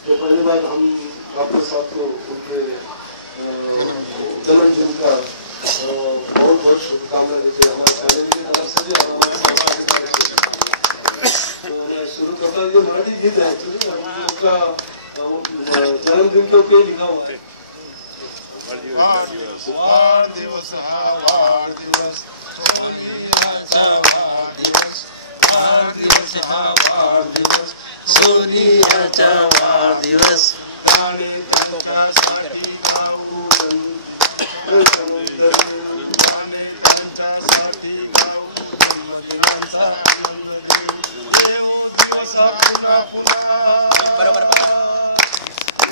तो पहली बार हम डॉक्टर साहब को उनके जन्मदिन का बहुत बहुत शुभकामनाएं देते हैं हमारे फैमिली की तरफ से भी और हमारे समाज की तरफ से। तो मैं शुरू करता हूँ, ये मराठी गीत है, उनका जन्मदिन तो कोई लिखा हुआ है। वाढदिवस हा वाढदिवस सोनियाचा वाढदिवस वाढदिवस हा वाढदिवस सोनियाचा वाढदिवस आणि त्यांच्यासाठी गाऊ समुद्र आणि त्यांच्यासाठी गाऊ जन्मदिनाचा आनंद देऊ देव दिवस पुन्हा पुन्हा बरोबर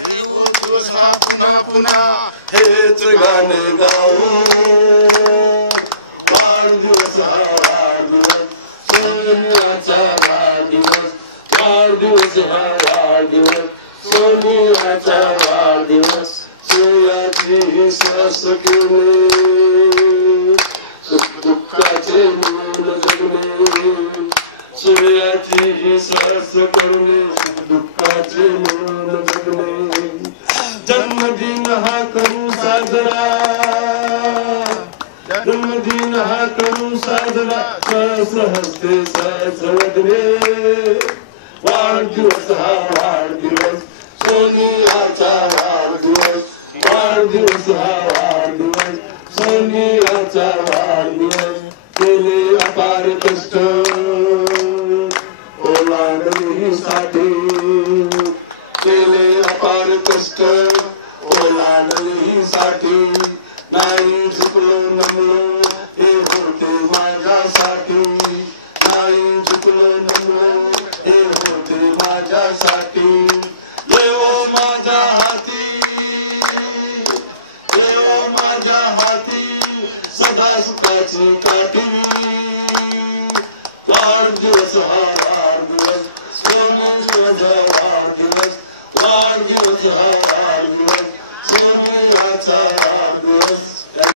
देव दिवस पुन्हा पुन्हा हेच गाणे गाऊ वाढदिवस हा वाढदिवस सोनियाचा वाढदिवस वाढदिवस हा वाढदिवस सोनियाचा वाढदिवस सूर्याची श्वास घेणे सुख दुःखाचे मूल जगणे सूर्याची श्वास करणे सुख दुःखाचे मूल जगणे जन्मदिन हा करू साजरा जन्मदिन हा करू साजरा सहस्ते सहस्रवदने वाढदिवस हा वाढदिवस सोनियाचा वाढदिवस वाढदिवस हा वाढदिवस सोनियाचा वाढदिवस केले अपार कष्ट ओलांडणीसाठी केले अपार कष्ट ओलांडणीसाठी नाही झुकलो नमलो हे होते माझ्यासाठी नाही झुकलो नमलो हे होते माझ्यासाठी देव माझ्या हाती देव माझ्या हाती सदा सुखाची काठी वाढदिवस हा